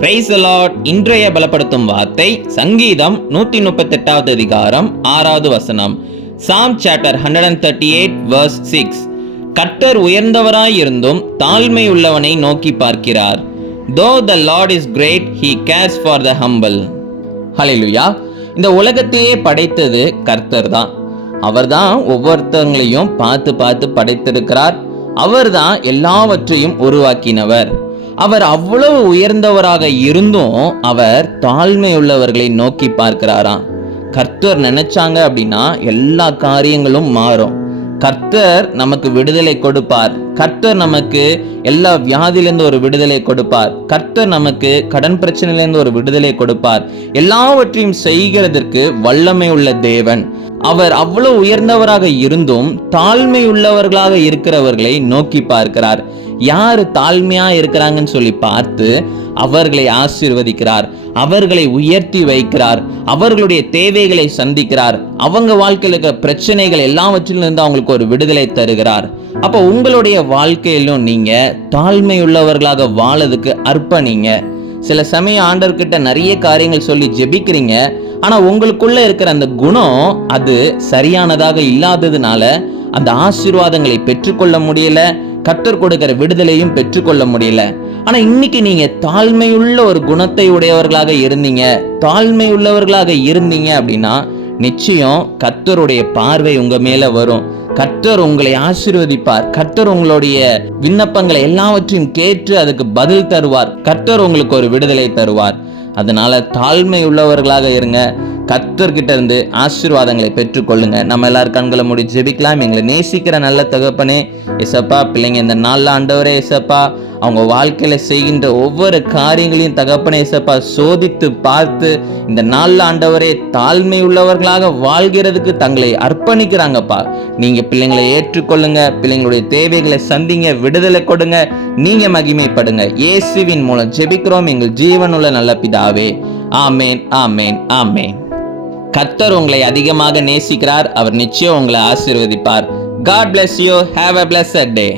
Praise the Lord. இன்றைய பலப்படுத்தும் வார்த்தை சங்கீதம் 138வது அதிகாரம் 6வது வசனம். Psalm chapter 138 verse 6. கர்த்தர் உயர்ந்தவராயிருந்தும் தாழ்மை உள்ளவனை நோக்கி பார்க்கிறார். Though the Lord is great, he cares for the humble. ஹல்லேலூயா. இந்த உலகத்தையே படைத்தது கர்த்தர் தான். அவர்தான் ஒவ்வொருத்தங்களையும் பார்த்து பார்த்து படைத்திருக்கிறார். அவர்தான் எல்லாவற்றையும் உருவாக்கினவர். அவர் அவ்வளவு உயர்ந்தவராக இருந்தும் அவர் தாழ்மை உள்ளவர்களை நோக்கி பார்க்கிறாராம். கர்த்தர் நினைச்சாங்க அப்படின்னா எல்லா காரியங்களும் மாறும். கர்த்தர் நமக்கு விடுதலை கொடுப்பார். கர்த்தர் நமக்கு எல்லா வியாதியிலிருந்து ஒரு விடுதலை கொடுப்பார். கர்த்தர் நமக்கு கடன் பிரச்சனையிலிருந்து ஒரு விடுதலை கொடுப்பார். எல்லாவற்றையும் செய்கிறதற்கு வல்லமை உள்ள தேவன். அவர் அவ்வளவு உயர்ந்தவராக இருந்தும் தாழ்மை உள்ளவர்களாக இருக்கிறவர்களை நோக்கி பார்க்கிறார். யாரு தாழ்மையா இருக்கிறாங்கன்னு சொல்லி பார்த்து அவர்களை ஆசீர்வதிக்கிறார், அவர்களை உயர்த்தி வைக்கிறார், அவர்களுடைய தேவைகளை சந்திக்கிறார், அவங்க வாழ்க்கையில் இருக்கிற பிரச்சனைகள் எல்லாவற்றிலிருந்து அவங்களுக்கு ஒரு விடுதலை தருகிறார். அப்போ உங்களுடைய வாழ்க்கையிலும் நீங்க தாழ்மை உள்ளவர்களாக வாழறதுக்கு அர்ப்பணிங்க. சில சமயம் ஆண்டவர்கிட்ட நிறைய காரியங்கள் சொல்லி ஜெபிக்கிறீங்க, ஆனா உங்களுக்குள்ள இருக்கிற அந்த குணம் அது சரியானதாக இல்லாததுனால அந்த ஆசீர்வாதங்களை பெற்றுக்கொள்ள முடியல, கர்த்தர் கொடுக்கிற விடுதலையும் பெற்றுக்கொள்ள முடியல. ஆனா இன்னைக்கு நீங்க தாழ்மையுள்ள ஒரு குணத்தை உடையவர்களாக இருந்தீங்க, தாழ்மை உள்ளவர்களாக இருந்தீங்க அப்படின்னா நிச்சயம் கர்த்தருடைய பார்வை உங்க மேல வரும். கர்த்தர் உங்களை ஆசீர்வதிப்பார். கர்த்தர் உங்களுடைய விண்ணப்பங்களை எல்லாவற்றையும் கேட்டு அதுக்கு பதில் தருவார். கர்த்தர் உங்களுக்கு ஒரு விடுதலை தருவார். அதனால தாழ்மை உள்ளவர்களாக இருங்க. கர்த்தர்கிட்ட இருந்து ஆசீர்வாதங்களை பெற்றுக்கொள்ளுங்க. நம்ம எல்லாரும் கண்களை மூடி ஜெபிக்கலாம். எங்களை நேசிக்கிற நல்ல தகப்பனே ஏசப்பா, பிள்ளைங்க இந்த நாள்ல ஆண்டவரே ஏசப்பா அவங்க வாழ்க்கையில செய்கின்ற ஒவ்வொரு காரியங்களையும் தகப்பனே ஏசப்பா சோதித்து பார்த்து இந்த நாள்ல ஆண்டவரே தாழ்மை உள்ளவர்களாக வாழ்கிறதுக்கு தங்களை அர்ப்பணிக்கிறாங்கப்பா. நீங்க பிள்ளைங்களை ஏற்றுக்கொள்ளுங்க, பிள்ளைங்களுடைய தேவைகளை சந்திங்க, விடுதலை கொடுங்க, நீங்க மகிமைப்படுங்க. இயேசுவின் மூலம் ஜெபிக்கிறோம் எங்கள் ஜீவனுள்ள நல்ல பிதாவே. ஆமேன், ஆமேன், ஆமேன். கர்த்தர் உங்களை அதிகமாக நேசிக்கிறார். அவர் நிச்சயம் உங்களை ஆசீர்வதிப்பார். God bless you. Have a blessed day.